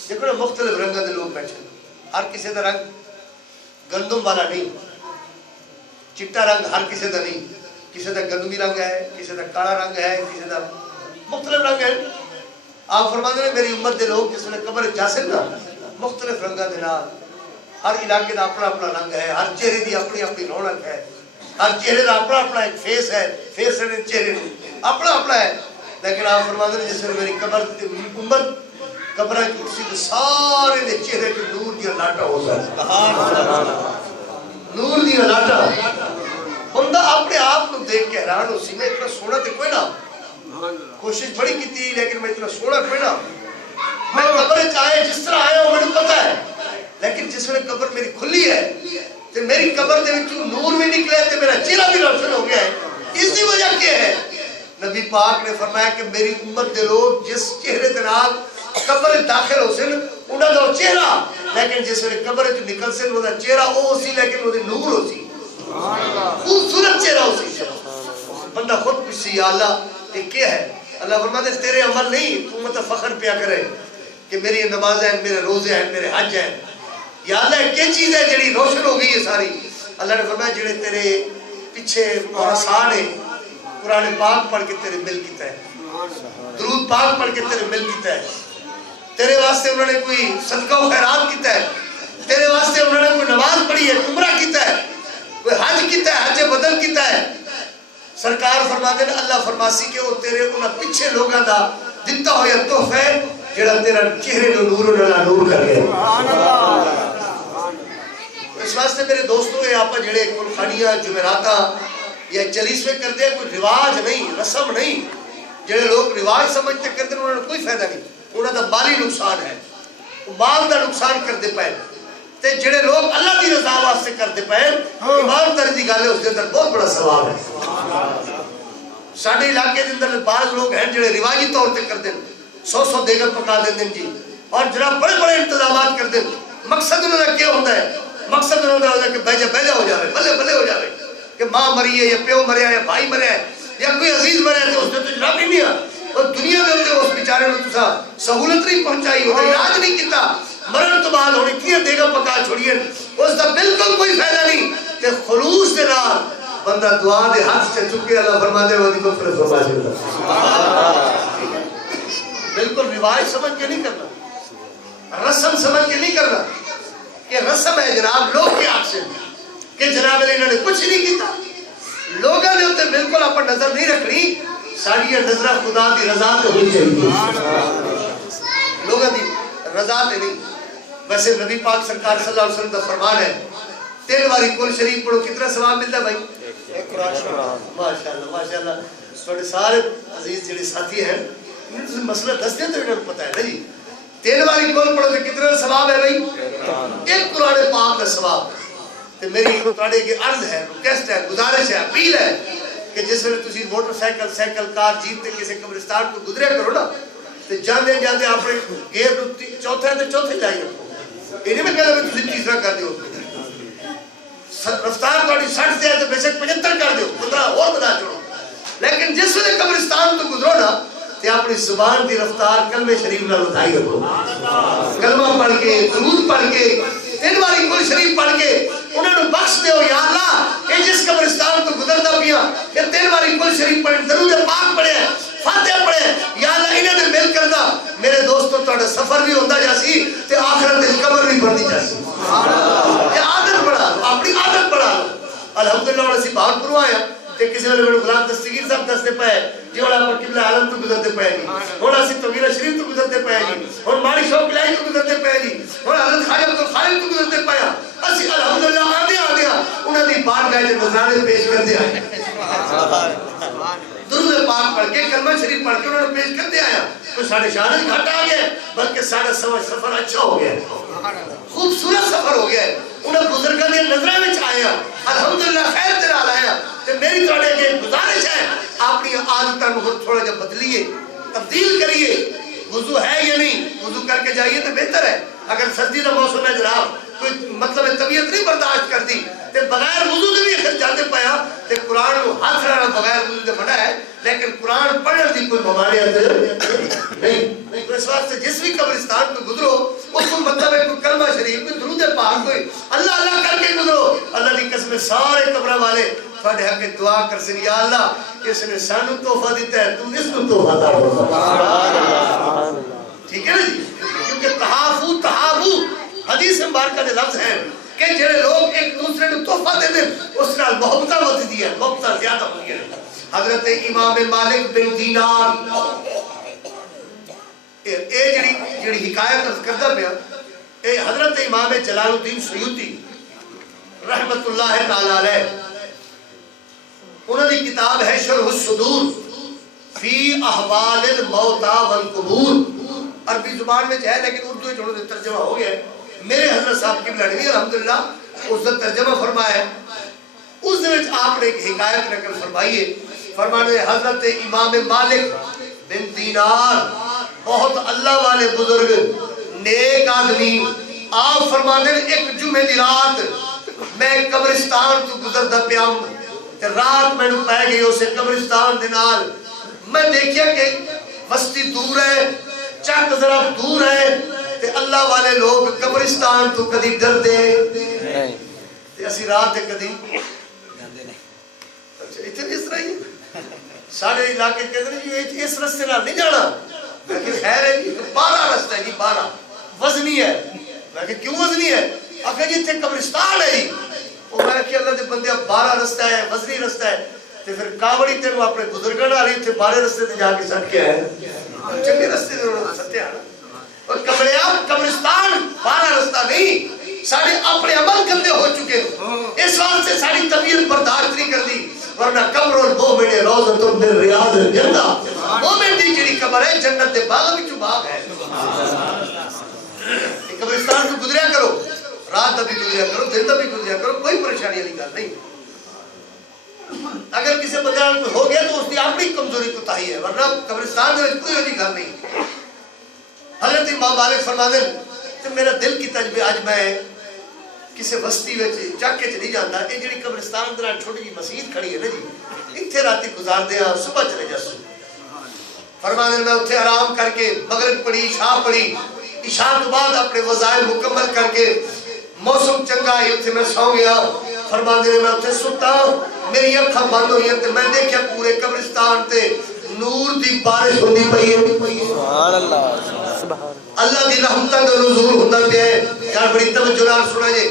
دیکھو نا مختلف رنگاں دے لوگ بیٹھے ہر کسی دا رنگ گندم والا نہیں چٹا رنگ ہر کسی دا نہیں کسی دا گندمی رنگ ہے کسی دا کالا رنگ ہے کسی دا مختلف رنگ ہے آپ فرماتے ہیں میری امت دے لوگ جس ویلے قبر جاسن نا مختلف رنگاں دے نال ہر علاقے دا اپنا اپنا رنگ ہے ہر چہرے دی اپنی اپنی رونق ہے ہر چہرے دا اپنا اپنا ایک فیس ہے فیس ہے چہرے اپنا اپنا ہے لیکن آپ فرماتے ہیں جس ویلے میری قبر امت قبرہ کی کسی دے سارے دے چہرے کے نور دی لاٹا ہو جائے نور دی لاٹا بندہ اپنے آپ کو دیکھ کے حیران ہو سی میں اتنا سونا تے کوئی نہ کوشش بڑی کی تھی لیکن میں اتنا سونا کوئی نہ میں قبر چاہے جس طرح آیا ہوں مجھے پتا ہے لیکن جس میں قبر میری کھلی ہے تے میری قبر دے وچوں نور بھی نکلے تے میرا چہرہ بھی روشن ہو گیا ہے اس دی وجہ کیا ہے نبی پاک نے فرمایا کہ میری امت دے لوگ جس چہرے دے نال قبر داخل ہو سن انہاں دا چہرہ لیکن جس ویلے قبر وچ نکل سن وہ دا چہرہ او سی لیکن وہ دے نور ہو سی خوبصورت چہرہ ہو سی بندہ خود پوچھے یا اللہ یہ کیا ہے اللہ فرماتے ہیں تیرے عمل نہیں تو مت فخر پیا کرے کہ میری نمازیں ہیں میرے روزے ہیں میرے حج ہیں یا اللہ کیا چیز ہے جڑی روشن ہو گئی ہے ساری اللہ نے فرمایا جڑے تیرے پیچھے آسان ہیں قرآن پاک پڑھ کے تیرے مل کیتا ہے درود پاک پڑھ کے تیرے مل کیتا ہے تیرے واسطے انہوں نے کوئی صدقہ و خیرات کیتا ہے تیرے واسطے انہوں نے کوئی نماز پڑھی ہے عمرہ کیتا ہے کوئی حج کیتا ہے حج بدل کیتا ہے سرکار فرماتے ہیں اللہ فرماسی کہ وہ تیرے انہاں پیچھے لوگاں دا دتا ہویا تحفہ ہے جڑا تیرا چہرے نو نور نہ نور کر گیا اس واسطے میرے دوستوں یہ آپ جڑے قربانیاں جمعراتاں یا چلیسویں کرتے ہیں کوئی رواج نہیں رسم نہیں جڑے لوگ رواج سمجھتے کرتے ہیں انہوں نے کوئی فائدہ نہیں انہوں دا مالی نقصان ہے مال دا نقصان کرتے پائے تے جڑے لوگ اللہ دی رضا واسطے کرتے پائے ایمانداری دی گل ہے اس کے اندر بہت بڑا ثواب ہے ساڈے علاقے دے اندر بعض لوگ ہیں جڑے رواجی طور تے کرتے ہیں 100 دیگر پکا دیندے جی اور جناب بڑے بڑے انتظامات کرتے ہیں مقصد انہوں کا کیا ہوتا ہے مقصد انہوں کا ہوتا ہے کہ بیجے بہلے ہو جاوے بلے بلے ہو جاوے کہ ماں مری ہے یا پیو مریا یا بھائی مریا ہے یا کوئی عزیز مریا ہے تو اس نے تو جناب نہیں ہے اور دنیا میں ہوتے اس بیچارے میں تسا سہولت نہیں پہنچائی ہوتا علاج نہیں کیتا مرن تو بعد ہونے کیا دیگا پکا چھوڑیے اس کا بالکل کوئی فائدہ نہیں کہ خلوص دے نال بندہ دعا دے ہاتھ سے چکے اللہ فرما دے وہ دیکھو پھر فرما دے بالکل رواج سمجھ کے نہیں کرنا رسم سمجھ کے نہیں کرنا کہ رسم ہے جناب لوگ کے آنکھ سے کہ جناب انہوں نے کچھ نہیں کیتا لوگوں نے ہوتے بالکل اپن نظر نہیں رکھنی ساری نظرہ خدا دی رضا تے ہوئی چاہیے لوگوں دی رضا تے نہیں ویسے نبی پاک سرکار صلی اللہ علیہ وسلم کا فرمان ہے 3 باری قرآن شریف پڑھو کتنا ثواب ملتا ہے بھائی ماشاءاللہ ماشاءاللہ تھوڑے سارے عزیز جڑے ساتھی ہیں مسئلہ دس دن تو انہوں نے پتا ہے نا جی 3 باری قرآن پڑھو تو کتنا ثواب ہے بھائی ایک قرآن پاک کا ثواب تو میری تھوڑے کی عرض ہے ریکویسٹ ہے گزارش ہے اپیل ہے کہ جس وقت تسی موٹر سائیکل سائیکل کار جیپ تے کسی قبرستان کو گزرے کرو نا تو جاندے جاندے اپنے گیئر چوتھے تے چوتھے جائی رکھو انہیں میں کہہ لو تسی تیسرا کر دیو رفتار تھوڑی 60 سے ہے تو بے شک 75 کر دیو 15 اور بنا چھوڑو لیکن جس وقت قبرستان تو گزرو نا تے اپنی زبان دی رفتار کلمہ شریف نال بتائی رکھو کلمہ پڑھ کے درود پڑھ کے 3 باری قرآن شریف پڑھ کے انہوں نے بخش دیو یا اللہ اے جس قبرستان تو گزردا پیا کہ 3 باری قرآن شریف پڑھ درود پاک پڑھے فاتحہ پڑھے یا اللہ انہوں نے مل کردا میرے دوستو تہاڈا سفر بھی ہوندا جاسی تے آخرت وچ قبر بھی بھرنی جاسی یہ عادت بڑا اپنی عادت بڑا الحمدللہ اسی بہت پروا آیا تے کسی والے میرے غلام دستگیر صاحب دستے پائے جی والا پر قبلہ عالم تو گزرتے پائے جی ہونا اسی طویلہ شریف تو گزرتے پائے جی اور ماری شوق لائی تو گزرتے پائے جی اور حضرت خواجہ تو خالد تو گزرتے پایا اسی الحمدللہ آدھے انہوں نے بات گائے نظرانے پیش کر دیا درود پاک پاک پڑھ کے کلمہ شریف پڑھ کے انہوں نے پیش کر دیا آیا تو ساڑھے شان گھٹ آ گیا بلکہ ساڑھا سفر اچھا ہو گیا خوبصورت سفر ہو گیا انہیں بزرگاں نے نظریں میں آیا الحمدللہ خیر دے نال آیا تے میری تواڈے اگے گزارش ہے اپنی عادتاں نوں تھوڑا جہا بدلیے تبدیل کریے وضو ہے یا نہیں وضو کر کے جائیے تو بہتر ہے اگر سردی کا موسم ہے جناب کوئی مطلب طبیعت نہیں برداشت کرتی تے بغیر وضو کے بھی اگر جاتے پایا تے قرآن کو ہاتھ لانا بغیر وضو کے بڑا ہے لیکن قرآن پڑھنے کی کوئی ممانعت نہیں اس واسطے جس بھی قبرستان کو گزرو اس کو مطلب ہے کوئی کلمہ شریف کوئی درود پاک کوئی اللہ اللہ کر کے گزرو اللہ کی قسم سارے قبروں والے تھوڑے حق دعا کر سن یا اللہ اس نے سانو تحفہ دیتا ہے تو اس کو تحفہ دار ٹھیک ہے نا جی کیونکہ تحافو تحابو حدیث مبارکہ دے لفظ ہیں کہ جڑے لوگ ایک دوسرے کو تحفہ دے دیں اس نال محبت ودی ہے محبت زیادہ ہوئی ہے حضرت امام مالک بن دینار اے جڑی حکایت کردا پیا اے حضرت امام جلال الدین سیوطی رحمت اللہ تعالی علیہ انہوں نے کتاب ہے شرح الصدور فی احوال الموتى والقبور عربی زبان میں ہے لیکن اردو میں انہوں نے ترجمہ ہو گیا ہے میرے حضرت صاحب کی لڑوی الحمدللہ اس نے ترجمہ فرمایا ہے اس نے آپ نے ایک حکایت نقل فرمائیے فرمانے حضرت امام مالک بن دینار بہت اللہ والے بزرگ نیک آدمی آپ فرمانے ایک جمعہ دی رات میں قبرستان تو گزردا پیا رات میں پہ گئی اسے قبرستان دے نال میں دیکھیا کہ وسطی دور ہے چک ذرا دور ہے تے اللہ والے لوگ قبرستان تو کدی ڈر دے تے اسی رات دے کدی جاندے نہیں اچھا اتنے اس طرح ہی سارے علاقے کہتے ہیں جی اس رستے نال نہیں جانا لیکن خیر ہے جی 12 رستہ ہے جی 12 وزنی ہے لیکن کیوں وزنی ہے اگر جی تے قبرستان ہے جی وہ میں کہ اللہ دے بندے 12 رستہ ہے وزنی رستہ ہے تے پھر کاوڑی تینوں اپنے بزرگاں نال تے 12 رستے تے جا کے سٹ کے آئے چنگے رستے تے سٹے آنا اور قبرستان 12 رستہ نہیں سارے اپنے عمل گندے ہو چکے اس واسطے ساری طبیعت برداشت نہیں کرتی ورنہ قبر المومن روضۃ من ریاض الجنہ مومن دی جڑی قبر ہے جنت دے باغ وچ باغ ہے قبرستان کو گزریا کرو رات دا بھی گزریا کرو دن دا بھی گزریا کرو کوئی پریشانی والی گل نہیں اگر کسی بندے کو ہو گیا تو اس کی اپنی کمزوری کوتاہی ہے ورنہ قبرستان دے وچ کوئی ایسی گل نہیں حضرت امام مالک فرماتے ہیں میرا دل کیتا جب اج میں کسی بستی وچ چاکے چ نہیں جاندا اے جڑی قبرستان دے نال چھوٹی جی مسجد کھڑی ہے نا جی ایتھے راتی گزار دے ہاں صبح چلے جاسو فرماتے ہیں میں اوتھے آرام کر کے مغرب پڑھی عشاء پڑھی عشاء تو بعد اپنے وظائف مکمل کر کے موسم چنگا ہے اوتھے میں سو گیا فرماتے ہیں میں اوتھے ستا میری اکھاں بند ہوئی تے میں دیکھیا پورے قبرستان تے نور دی بارش ہوندی پئی ہے سبحان اللہ سبحان اللہ دی رحمتاں دا نزول ہوندا پیا ہے یار بڑی توجہ نال سنا جی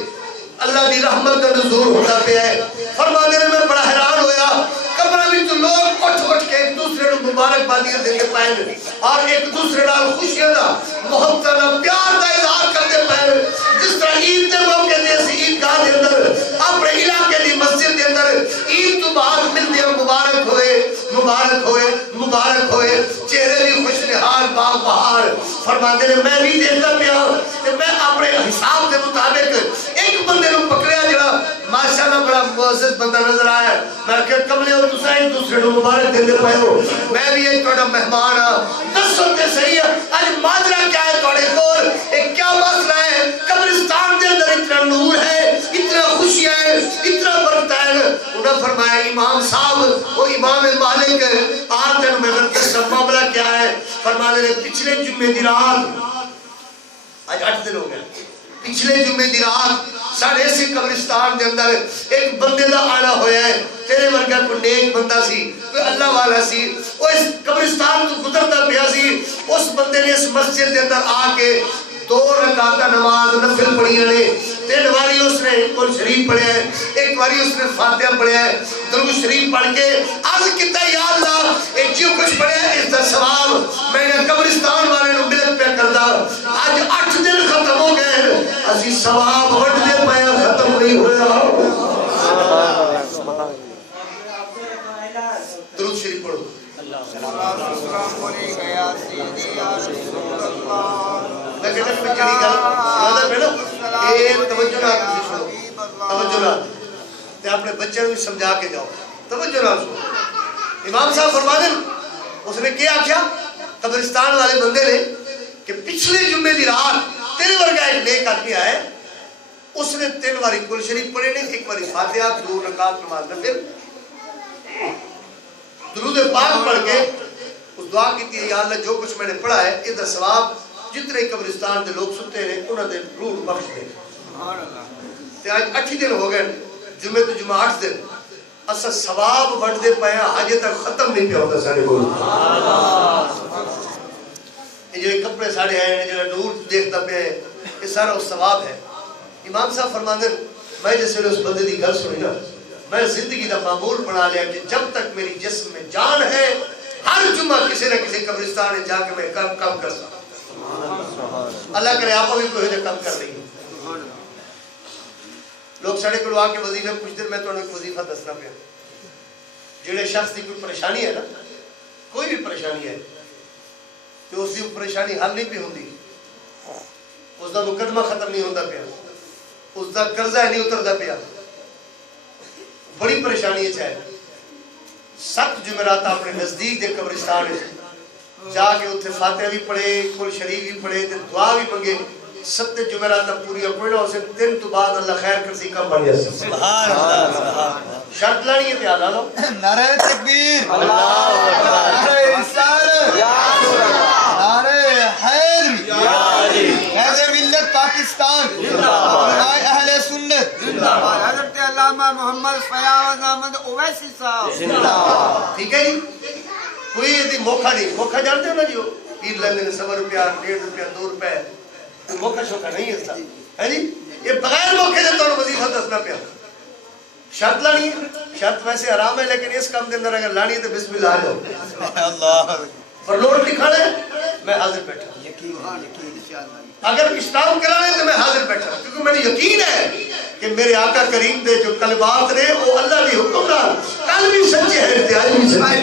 اللہ دی رحمت دا نزول ہوندا پیا ہے فرماتے ہیں میں بڑا حیران ہویا قبراں وچ لوگ اٹھ کے ایک دوسرے نوں مبارکبادیاں دیندے پئے اور ایک دوسرے نال خوشیاں دا محبت دا پیار دا اظہار کردے پئے جس طرح عید دے موقع تے اسی عیدگاہ دے اندر اپنے علاقے دی مسجد دے اندر عید تو بعد ملدے مبارک ہوئے مبارک ہوئے مبارک ہوئے چہرے بھی خوش نہال باغ بہار فرماتے ہیں میں بھی دیکھتا پیا کہ میں اپنے حساب کے مطابق ایک بندے نوں پکڑیا جڑا ماشاءاللہ بڑا معزز بندہ نظر آیا میں کہ کملے ہو تساں ایک دوسرے نوں مبارک دیندے پئے ہو میں بھی ایک تہاڈا مہمان ہاں دسو تے صحیح ہے اج ماجرا کیا ہے تہاڈے کول اے کیا مسئلہ ہے قبرستان دے اندر اتنا نور ہے اتنا خوشیاں ہیں اتنا برکت ہے انہوں نے فرمایا امام صاحب وہ امام مالک آج دن میں سب معاملہ کیا ہے فرمانے نے پچھلے جمعے دی رات آج 8 دن ہو گیا پچھلے جمعے دی رات ساڑھے اسی قبرستان دے اندر ایک بندے دا آنا ہویا ہے تیرے ورگا کوئی نیک بندہ سی کوئی اللہ والا سی وہ اس قبرستان کو گزرتا پیا سی اس بندے نے اس مسجد دے اندر آ کے 2 رکعت نماز نفل پڑھی نے 3 باری اس نے قرآن شریف پڑھا ہے 1 باری اس نے فاتحہ پڑھا ہے درود شریف پڑھ کے عرض کیتا یا اللہ اے جو کچھ پڑھا ہے اس دا ثواب میں نے قبرستان والے نوں ملت پہ کردا اج 8 دن ختم ہو گئے اسی ثواب وڈ دے پیا ختم نہیں ہویا درود شریف پڑھو. میں کہتا ہوں چڑی گل یاد ہے نا یہ توجہ نہ سنو توجہ نہ تے اپنے بچوں کو سمجھا کے جاؤ توجہ نہ سنو. امام صاحب فرما دیں اس نے کیا کیا قبرستان والے بندے نے کہ پچھلے جمعے دی رات تیرے ورگا ایک نیک آدمی آئے اس نے 3 باری کل شریف پڑھے نے 1 باری فاتحہ 2 رکعت نماز نفل درود پاک پڑھ کے اس دعا کی تھی یا اللہ جو کچھ میں نے پڑھا ہے یہ دا ثواب جتنے قبرستان دے لوگ ستے ہیں انہوں نے روح بخش دے. تے آج 8 دن ہو گئے جمعے تو جمعہ 8 دن اسا ثواب بڑھ دے پایا آج تک ختم نہیں پیا ہوتا سارے بول. یہ جو کپڑے ساڑے ہیں جو نور دیکھتا پہ ہے یہ سارا اس ثواب ہے. امام صاحب فرماندے میں جیسے اس بندے دی گل سنی نا میں زندگی دا معمول بنا لیا کہ جب تک میری جسم میں جان ہے ہر جمعہ کسی نہ کسی قبرستان میں جا کے میں کم کرتا. اللہ کرے آپ بھی کوئی کم کر رہی ہوں. لوگ سڑے کو آ کے وظیفے پوچھتے میں تو ایک وظیفہ دسنا پیا جڑے شخص کی کوئی پریشانی ہے نا کوئی بھی پریشانی ہے تو اس کی پریشانی حل نہیں پی ہوندی اس کا مقدمہ ختم نہیں ہوتا پیا اس کا قرضہ نہیں اترتا پیا بڑی پریشانی ہے چاہے 7 جمعرات اپنے نزدیک دے قبرستان جا کے اتنے فاتحہ بھی پڑھے کل شریف بھی پڑھے دعا بھی منگے 7 جمعرات پوری کوئی نہ اسے 3 تو بعد اللہ خیر کر سی کم بن گیا. سبحان اللہ. شرط لانی ہے تے آلا لو نعرہ تکبیر نعرہ رسالت نعرہ حیدر حیدر ملت پاکستان اہل سنت حضرت علامہ محمد فیاض احمد اویسی صاحب. ٹھیک ہے جی کوئی یہ موقع نہیں. موقع جانتے ہو نا جی پیر لینے 100 روپیہ 1.5 روپیہ 2 روپے موقع شوقع نہیں ہے جی. یہ بغیر موقع سے تو وظیفہ دسنا پیا. شرط لانی ہے شرط ویسے حرام ہے لیکن اس کام کے اندر اگر لانی ہے تو بسم اللہ آ جاؤ. پر نوٹ لکھا ہے میں حاضر بیٹھا اگر اسلام کرانے تو میں حاضر بیٹھا کیونکہ میں نے یقین ہے کہ میرے آقا کریم دے جو کلمات نے وہ اللہ دی حکم نال کل بھی سچے ہیں آج بھی سچے.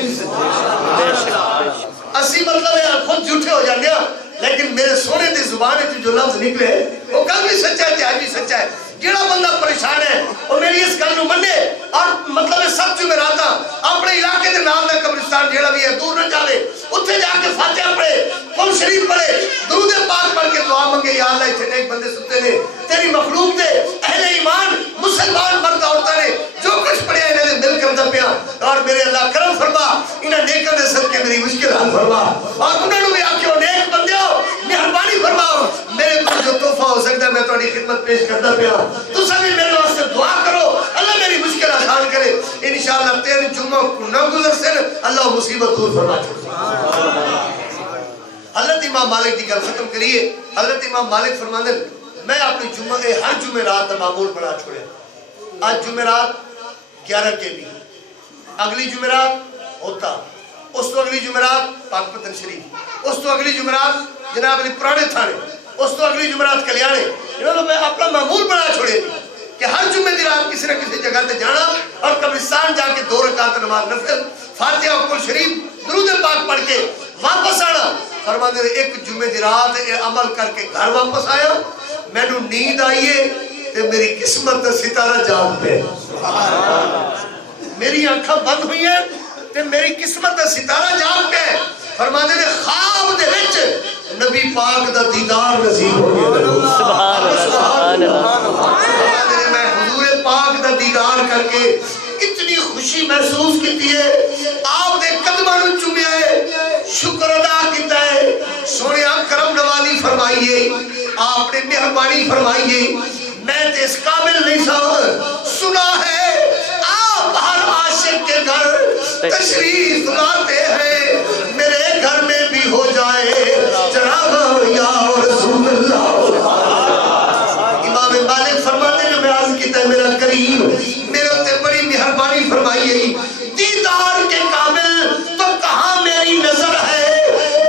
اسی مطلب ہے خود جھوٹے ہو جانے لیکن میرے سونے دی زبان ہے جو لفظ نکلے وہ کل بھی سچا ہے آج بھی سچا ہے. جڑا بندہ پریشان ہے وہ میری اس گل نو منے اور مطلب ہے 7 جمعرات اپنے علاقے دے نام دا قبرستان جڑا بھی ہے دور نہ جاوے اوتھے جا کے فاتحہ پڑھے قرآن شریف پڑھے درود پاک پڑھ کے دعا منگے یا اللہ اتنے نیک بندے ستے نے تیری مخلوق دے اہل ایمان مسلمان مرد عورتاں نے جو کچھ پڑھیا انہاں دے مل کر دپیا اور میرے اللہ کرم فرما انہاں نیکاں دے صدقے میری مشکل حل فرما اور انہاں نو بھی آکھو نیک بندیو مہربانی فرماؤ میرے کو جو تحفہ ہو سکتا ہے میں تہاڈی خدمت پیش کردا پیا تساں بھی میرے واسطے دعا کرو اللہ میری مشکل آسان کرے انشاءاللہ 3 جمعہ کو نہ گزر سے اللہ مصیبت دور فرما چھوڑے. حضرت امام مالک کی گل ختم کریے. حضرت امام مالک فرماندے میں اپنی جمعہ ہر جمعرات کا معمول بنا چھوڑیا. آج جمعرات 11 کے بھی اگلی جمعرات ہوتا اس تو اگلی جمعرات پاک پتن شریف اس تو اگلی جمعرات جناب علی پرانے تھانے اس تو اگلی جمعرات کلیانے انہوں نے میں اپنا معمول بنا چھوڑے کہ ہر جمعے دی رات کسی نہ کسی جگہ تے جانا اور قبرستان جا کے 2 رکعت نماز نفل فاتحہ اور کل شریف درود پاک پڑھ کے واپس آنا. فرماندے نے ایک جمعے دی رات عمل کر کے گھر واپس آیا میں نو نیند آئیے تے میری قسمت دا ستارہ جاگ پہ میری آنکھاں بند ہوئی ہیں تے میری قسمت دا ستارہ جاگ پہ. فرماندے نے خواب دے وچ نبی پاک دا دیدار نصیب ہو گیا. سبحان اللہ. فرماندے نے میں حضور پاک دا دیدار کر کے اتنی خوشی محسوس کیتی ہے آپ دے قدماں نوں چومیا ہے شکر ادا کیتا ہے سونے کرم نوازی فرمائیے آپ نے مہربانی فرمائیے میں تے اس قابل نہیں سا سنا ہے آپ ہر عاشق کے گھر تشریف لاتے ہیں میرے گھر میں بھی ہو جائے جناب یا رسول اللہ. امام مالک فرماتے ہیں میں عرض کیتا ہے میرا کریم میرے تے بڑی مہربانی فرمائیے دیدار کے قابل تو کہاں میری نظر ہے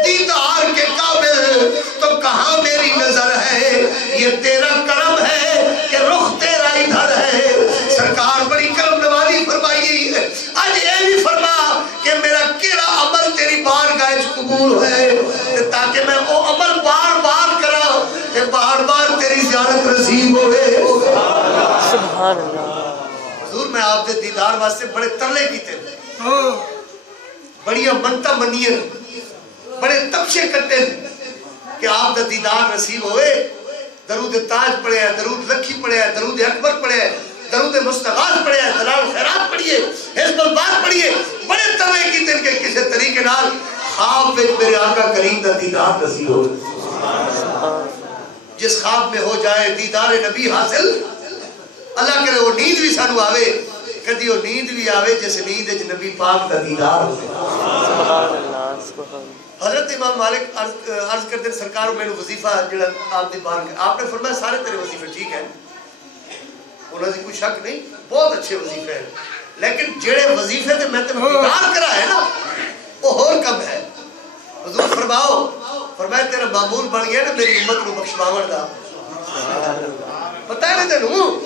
دیدار کے قابل تو کہاں میری نظر ہے یہ تیرا کرم ہے کہ رخ تیرا ادھر ہے. سرکار بڑی کرم نوازی فرمائیے آج یہ بھی فرما کہ میرا قبول ہوئے تاکہ میں وہ عمل بار بار کرا کہ بار بار تیری زیارت نصیب ہوئے. سبحان اللہ. حضور میں آپ دے دیدار واسطے بڑے ترلے کیتے بڑیاں منتا منیاں بڑے تبشے کٹے کہ آپ دا دیدار نصیب ہوئے. درود تاج پڑھے ہیں, درود لکھی پڑھے ہیں, درود اکبر پڑھے ہیں, درود مستغاث پڑھے ہیں, دلال خیرات پڑھیے, حزب الباغ پڑھیے. بڑے ترلے کیتے ہیں کہ کسی طریقے نال خواب میں میرے آقا کریم دا دیدار نصیب ہو. جس خواب میں ہو جائے دیدار نبی حاصل, اللہ کرے وہ نیند بھی سانو آوے, کدی وہ نیند بھی آوے جس نیند وچ نبی پاک دا دیدار ہو. سبحان اللہ. سبحان. حضرت امام مالک عرض کرتے ہیں سرکار میں وظیفہ جڑا آپ دی بار آپ نے فرمایا سارے تیرے وظیفے ٹھیک ہیں, انہوں نے کوئی شک نہیں, بہت اچھے وظیفے ہیں, لیکن جڑے وظیفے تے میں تمہیں دیدار کرا ہے نا وہ اور کم ہے. حضور فرمایا تیرا معمول بن گیا نا میری امت نو بخشواون دا. پتہ ہے نا تینوں؟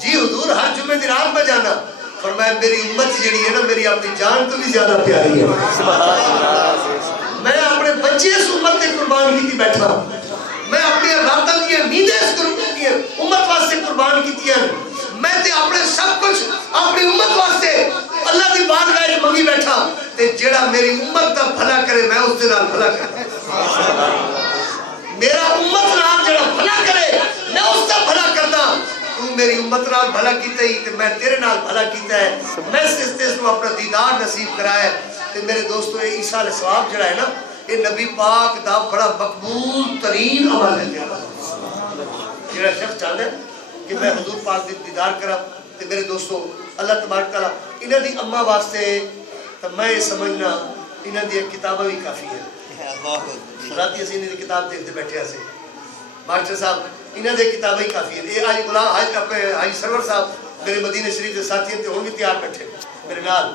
جی حضور ہر جمعے دی رات میں جانا. فرمایا میری امت جڑی ہے نا میری اپنی جان تو بھی زیادہ پیاری ہے. سبحان اللہ. میں اپنے بچے اس امت تے قربان کیتی بیٹھا, میں اپنی راتاں دی نیندیں اس امت واسطے قربان کیتی ہیں. میں تے اپنے سب کچھ اپنی امت واسطے اللہ دی بارگاہ وچ منگی بیٹھا تے جیڑا میری امت دا بھلا کرے میں اس دے نال بھلا کردا. میرا امت نال جیڑا بھلا کرے میں اس دا بھلا کردا. تو میری امت نال بھلا کیتا ہی تے میں تیرے نال بھلا کیتا ہے. میں اس کو اپنا دیدار نصیب کرایا ہے. تے میرے دوستو یہ ایصال ثواب جڑا ہے نا یہ نبی پاک دا بڑا مقبول ترین عمل ہے. جڑا شخص چاہتا ہے کہ میں حضور پاک دی دیدار کرا تے میرے دوستو اللہ تبارک تعالیٰ انہاں دی اماں واسطے تو میں یہ سمجھنا انہاں دی کتابیں بھی کافی ہے. راتی اسی انہاں دی کتاب دیکھتے بیٹھے ہیں. ماسٹر صاحب انہاں دی کتابیں کافی ہیں. یہ آج غلام حاج اپنے حاجی سرور صاحب میرے مدینہ شریف کے ساتھی ہیں تے ہن بھی تیار بیٹھے میرے نال.